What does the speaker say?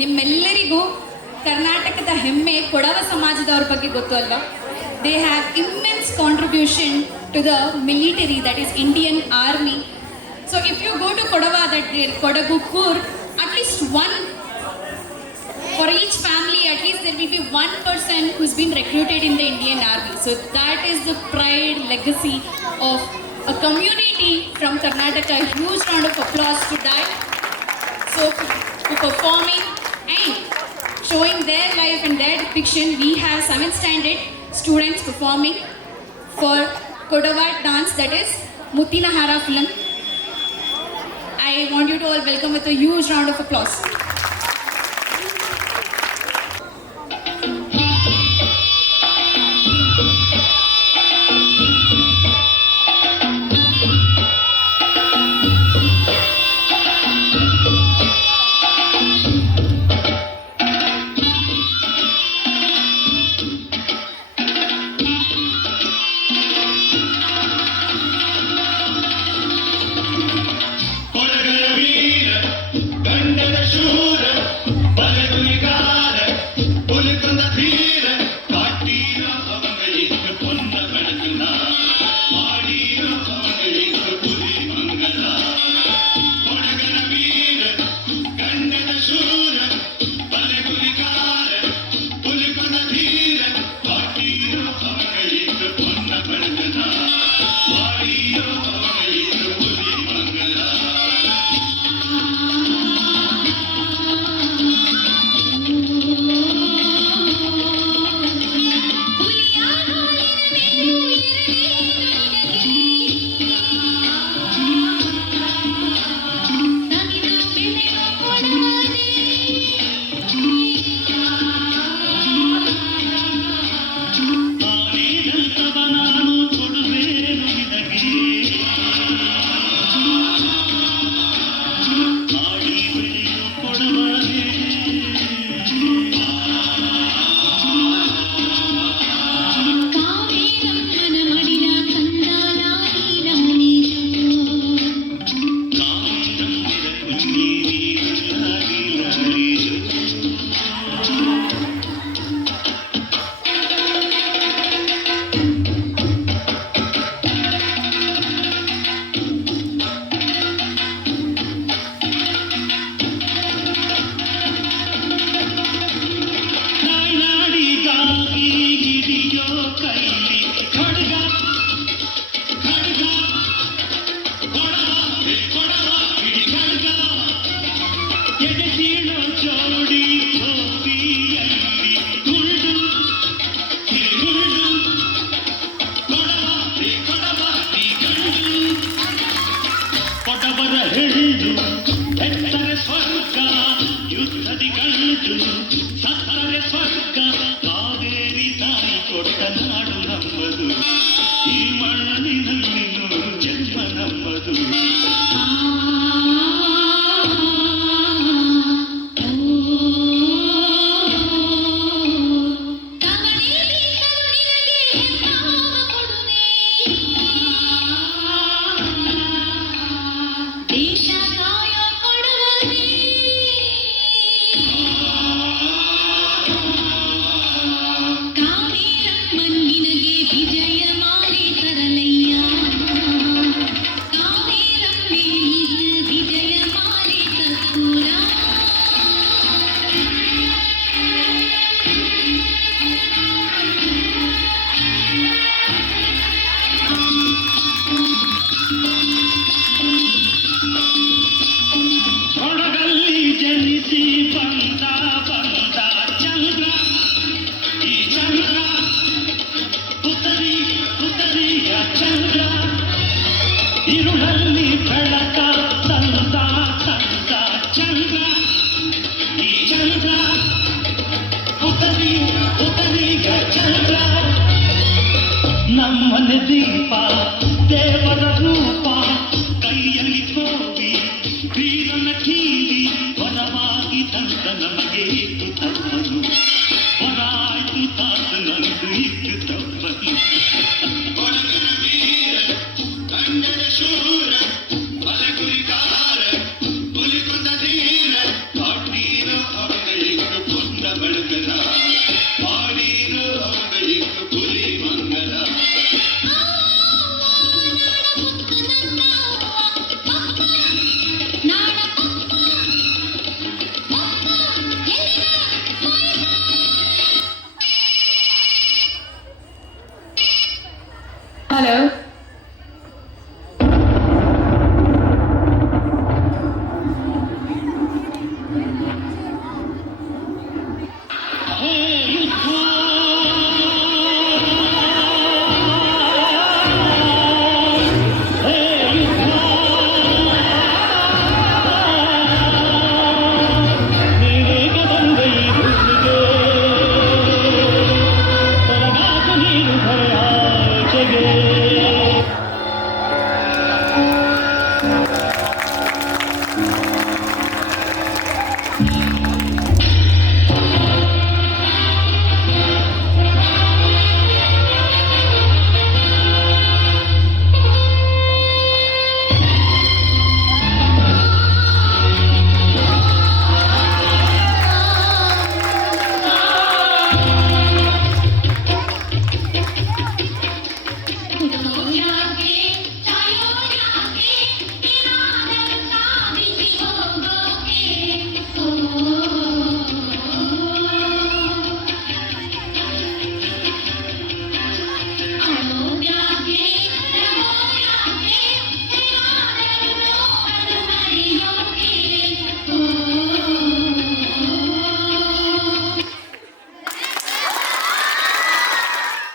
ನಿಮ್ಮೆಲ್ಲರಿಗೂ ಕರ್ನಾಟಕದ ಹೆಮ್ಮೆ ಕೊಡವ ಸಮಾಜದವ್ರ ಬಗ್ಗೆ ಗೊತ್ತು ಅಲ್ವಾ? They have immense contribution to the military, that is Indian army. So if you go to Kodava, that Kodagu Coorg, at least one for each family, at least there will be one person who's been recruited in the Indian Army. So that is the pride, legacy of a community from Karnataka. A huge round of applause to that. So for performing and showing their life and their depiction, we have 7th standard students performing for Kodava dance, that is Muttinahara film. I want you to all welcome with a huge round of applause. ಶೂರ ಬಲಗುಲಿಗಾರ ಹುಲಿಕೊಂದ ಧೀರ